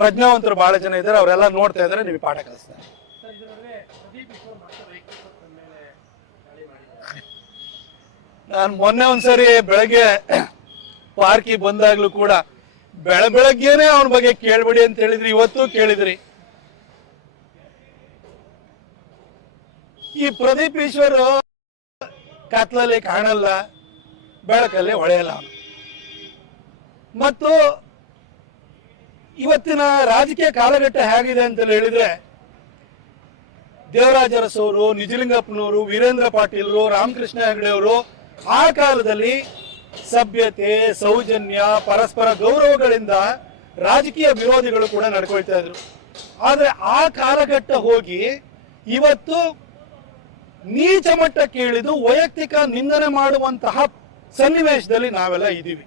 ಪ್ರಜ್ಞಾವಂತರು ಬಹಳ ಜನ ಇದ್ದಾರೆ ಅವರೆಲ್ಲ ನೋಡ್ತಾ ಇದ್ದಾರೆ ನಿಮಗೆ ಪಾಠ ಕಲಿಸ್ತಾರೆ ನಾನು ಮೊನ್ನೆ ಒಂದ್ಸರಿ ಬೆಳಗ್ಗೆ ಪಾರ್ಕಿಗೆ ಬಂದಾಗ್ಲೂ ಕೂಡ ಬೆಳ ಬೆಳಗ್ಗೆನೆ ಅವನ ಬಗ್ಗೆ ಕೇಳ್ಬಿಡಿ ಅಂತ ಹೇಳಿದ್ರಿ ಇವತ್ತು ಕೇಳಿದ್ರಿ ಈ ಪ್ರದೀಪ್ ಈಶ್ವರು ಕತ್ಲಲ್ಲಿ ಕಾಣಲ್ಲ ಬೆಳಕಲ್ಲಿ ಹೊಳೆಯಲ್ಲ ಮತ್ತು ಇವತ್ತಿನ ರಾಜಕೀಯ ಕಾಲಘಟ್ಟ ಹೇಗಿದೆ ಅಂತ ಹೇಳಿದ್ರೆ ದೇವರಾಜರಸವರು ನಿಜಲಿಂಗಪ್ಪನವರು ವೀರೇಂದ್ರ ಪಾಟೀಲ್ರು ರಾಮಕೃಷ್ಣ ಹೆಗಡೆ ಅವರು ಆ ಕಾಲದಲ್ಲಿ ಸಭ್ಯತೆ ಸೌಜನ್ಯ ಪರಸ್ಪರ ಗೌರವಗಳಿಂದ ರಾಜಕೀಯ ವಿರೋಧಿಗಳು ಕೂಡ ನಡ್ಕೊಳ್ತಾ ಇದ್ರು ಆದ್ರೆ ಆ ಕಾಲಘಟ್ಟ ಹೋಗಿ ಇವತ್ತು ನೀಚ ಮಟ್ಟಕ್ಕೆ ಇಳಿದು ವೈಯಕ್ತಿಕ ನಿಂದನೆ ಮಾಡುವಂತಹ ಸನ್ನಿವೇಶದಲ್ಲಿ ನಾವೆಲ್ಲ ಇದ್ದೀವಿ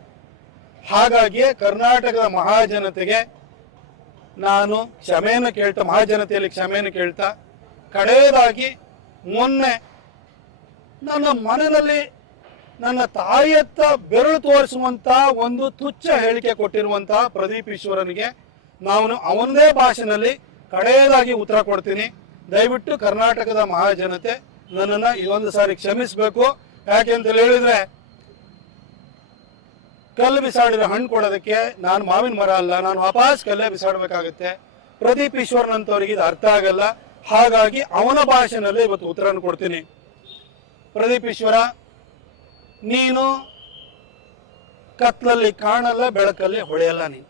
ಹಾಗಾಗಿ ಕರ್ನಾಟಕದ ಮಹಾಜನತೆಗೆ ನಾನು ಕ್ಷಮೆಯನ್ನು ಕೇಳ್ತಾ ಮಹಾಜನತೆಯಲ್ಲಿ ಕ್ಷಮೆಯನ್ನು ಕೇಳ್ತಾ ಕಡೆಯದಾಗಿ ಮೊನ್ನೆ ನನ್ನ ಮನೆಯಲ್ಲಿ ನನ್ನ ತಾಯಿಯತ್ತ ಬೆರಳು ತೋರಿಸುವಂತ ಒಂದು ತುಚ್ಛ ಹೇಳಿಕೆ ಕೊಟ್ಟಿರುವಂತಹ ಪ್ರದೀಪ್ ಈಶ್ವರನಿಗೆ ನಾನು ಅವನದೇ ಭಾಷೆನಲ್ಲಿ ಕಡೆಯದಾಗಿ ಉತ್ತರ ಕೊಡ್ತೀನಿ ದಯವಿಟ್ಟು ಕರ್ನಾಟಕದ ಮಹಾಜನತೆ ನನ್ನನ್ನು ಇದೊಂದು ಸಾರಿ ಕ್ಷಮಿಸಬೇಕು ಅಂತ ಹೇಳಿದ್ರೆ ಕಲ್ಲು ಬಿಸಾಡಿದ ಹಣ್ಣು ಕೊಡೋದಕ್ಕೆ ನಾನು ಮಾವಿನ ಮರ ಅಲ್ಲ ನಾನು ವಾಪಸ್ ಕಲ್ಲೇ ಬಿಸಾಡಬೇಕಾಗುತ್ತೆ ಪ್ರದೀಪ್ ಈಶ್ವರ್ನಂತವ್ರಿಗೆ ಇದು ಅರ್ಥ ಆಗಲ್ಲ ಹಾಗಾಗಿ ಅವನ ಭಾಷೆನಲ್ಲೇ ಇವತ್ತು ಉತ್ತರನ ಕೊಡ್ತೀನಿ ಪ್ರದೀಪ್ ಈಶ್ವರ ನೀನು ಕತ್ಲಲ್ಲಿ ಕಾಣಲ್ಲ ಬೆಳಕಲ್ಲಿ ಹೊಳೆಯಲ್ಲ ನೀನು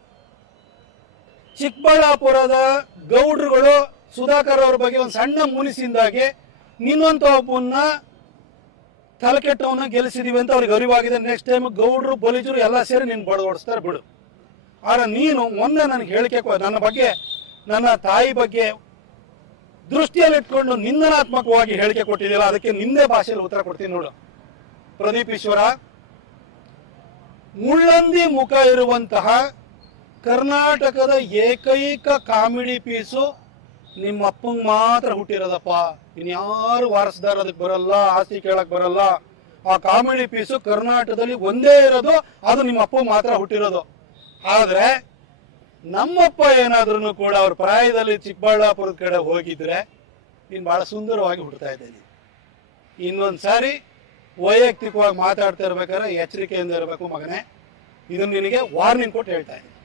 ಚಿಕ್ಕಬಳ್ಳಾಪುರದ ಗೌಡ್ರುಗಳು ಸುಧಾಕರ್ ಅವ್ರ ಬಗ್ಗೆ ಒಂದು ಸಣ್ಣ ಮುನಿಸಿಂದಾಗಿ ನಿನ್ನಂತ ಒಬ್ಬನ್ನ ತಲೆಕೆಟ್ಟವನ್ನ ಗೆಲ್ಲಿಸಿದೀವಿ ಅಂತ ಅವ್ರಿಗೆ ಅರಿವಾಗಿದೆ ನೆಕ್ಸ್ಟ್ ಟೈಮ್ ಗೌಡರು ಬಲಿಜರು ಎಲ್ಲ ಸೇರಿ ನೀನು ಓಡಿಸ್ತಾರೆ ಬಿಡು ಆದ್ರೆ ನೀನು ಮೊನ್ನೆ ನನಗೆ ಹೇಳಿಕೆ ನನ್ನ ಬಗ್ಗೆ ನನ್ನ ತಾಯಿ ಬಗ್ಗೆ ಇಟ್ಕೊಂಡು ನಿಂದನಾತ್ಮಕವಾಗಿ ಹೇಳಿಕೆ ಕೊಟ್ಟಿದೆಯಲ್ಲ ಅದಕ್ಕೆ ನಿಂದೇ ಭಾಷೆಯಲ್ಲಿ ಉತ್ತರ ಕೊಡ್ತೀನಿ ನೋಡು ಪ್ರದೀಪ್ ಈಶ್ವರ ಮುಳ್ಳಂದಿ ಮುಖ ಇರುವಂತಹ ಕರ್ನಾಟಕದ ಏಕೈಕ ಕಾಮಿಡಿ ಪೀಸು ನಿಮ್ಮ ಅಪ್ಪಂಗೆ ಮಾತ್ರ ಹುಟ್ಟಿರೋದಪ್ಪ ಇನ್ಯಾರು ವಾರಸ್ದಾರ ಅದಕ್ಕೆ ಬರಲ್ಲ ಆಸ್ತಿ ಕೇಳಕ್ ಬರಲ್ಲ ಆ ಕಾಮಿಡಿ ಪೀಸು ಕರ್ನಾಟಕದಲ್ಲಿ ಒಂದೇ ಇರೋದು ಅದು ನಿಮ್ಮ ಅಪ್ಪ ಮಾತ್ರ ಹುಟ್ಟಿರೋದು ಆದರೆ ನಮ್ಮಪ್ಪ ಏನಾದ್ರೂ ಕೂಡ ಅವ್ರ ಪ್ರಾಯದಲ್ಲಿ ಚಿಕ್ಕಬಳ್ಳಾಪುರದ ಕಡೆ ಹೋಗಿದ್ರೆ ನೀನು ಬಹಳ ಸುಂದರವಾಗಿ ಹುಡ್ತಾ ಇದ್ದೀನಿ ಇನ್ನೊಂದು ಸಾರಿ ವೈಯಕ್ತಿಕವಾಗಿ ಮಾತಾಡ್ತಾ ಇರ್ಬೇಕಾದ್ರೆ ಎಚ್ಚರಿಕೆಯಿಂದ ಇರಬೇಕು ಮಗನೇ ಇದನ್ನು ನಿನಗೆ ವಾರ್ನಿಂಗ್ ಕೊಟ್ಟು ಹೇಳ್ತಾ ಇದ್ದೀನಿ